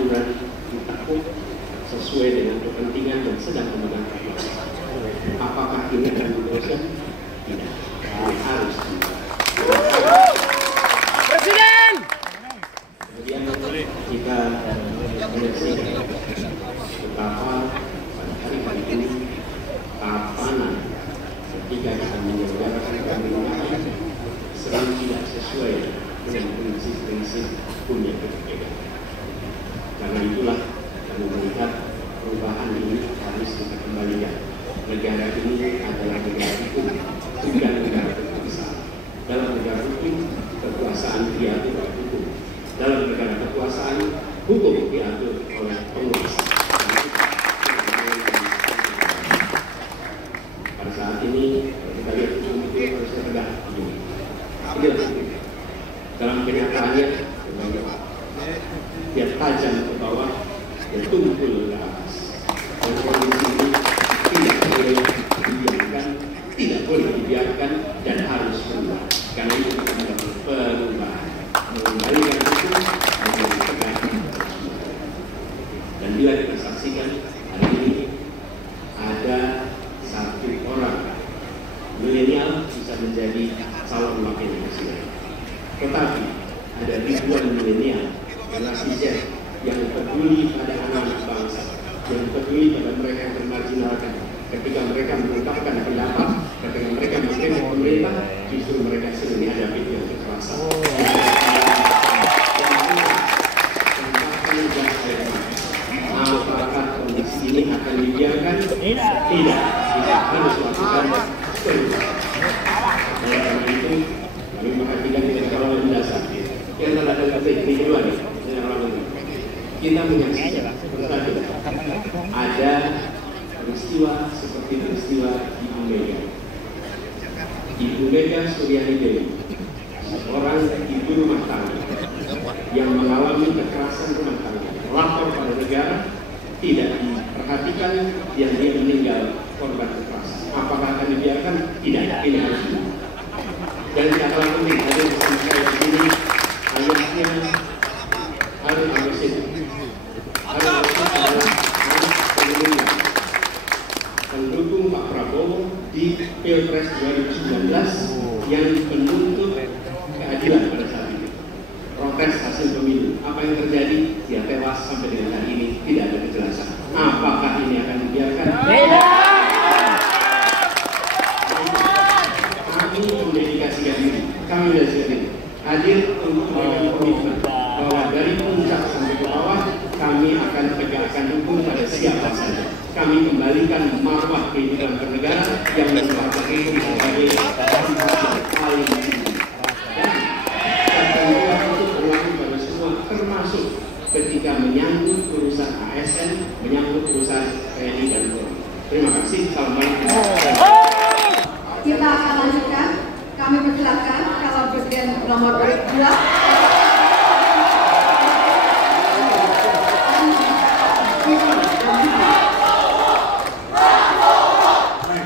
aturan ditekuk sesuai dengan kepentingan dan sedang memegang kekuasaan. Apakah ini akan diteruskan? Tidak. Harus. Presiden. Kemudian kita menyaksikan betapa pada hari ini tahapan ketika kita menyelenggarakan pemerintahan sering tidak sesuai dengan prinsip-prinsip hukum yang kita pegang. Karena itulah kami melihat perubahan ini harus kita kembalikan. Negara ini adalah negara hukum, bukan negara kekuasaan. Dalam negara hukum, kekuasaan diatur oleh hukum. Dalam negara kekuasaan, hukum diatur oleh penguasa. Pada saat ini, kita lihat hukum itu harusnya tegak. Dalam kenyataannya, dia tajam ke bawah dan tumpul ke atas. Dan kondisi ini tidak boleh dibiarkan dan harus berubah. Karena itu kita melakukan perubahan, mengembalikan hukum menjadi tegak. Dan bila kita saksikan hari ini ada satu orang milenial bisa menjadi calon wakil presiden. Tetapi ada ribuan milenial generasi Z yang peduli pada anak bangsa, yang peduli pada mereka yang termarginalkan. Ketika mereka mengungkapkan pendapat, ketika mereka mengkritik pemerintah, justru mereka sering dihadapi dengan kekerasan. Apakah kondisi ini akan dibiarkan? Tidak. Kita harus lakukan perubahan. Oleh karena itu, kami memperhatikan dengan kalau mendasar. Yang terhadap ini kedua nih, kita menyaksikan ada peristiwa seperti peristiwa Ibu Mega. Ibu Mega Suryani Dewi, seorang ibu rumah tangga yang mengalami kekerasan rumah tangga, lapor pada negara, tidak diperhatikan, yang dia meninggal korban kekerasan. Apakah akan dibiarkan? Tidak. Ini harus dibiarkan. Dan yang paling penting ada bersama saya di sini, ayahnya Harun Al-Rashid. Harun Al-Rashid adalah anak pemilih pendukung Pak Prabowo di Pilpres 2019 yang menuntut keadilan pada saat itu. Protes hasil pemilu. Apa yang terjadi? Dia tewas sampai dengan hari ini tidak ada kejelasan. Apakah ini akan dibiarkan? Tidak. Kami mendedikasikan diri. Kami mendedikasikan hadir untuk memberikan komitmen bahwa dari puncak sampai ke bawah kami akan tegakkan hukum pada siapa saja. Kami kembalikan marwah kehidupan bernegara yang merupakan hukum sebagai paling tinggi. Dan ketentuan itu berlaku pada semua, termasuk ketika menyangkut urusan ASN, menyangkut urusan TNI dan Polri. Terima kasih. Assalamualaikum. Kita akan lanjutkan. Kami persilakan kalau Presiden nomor 2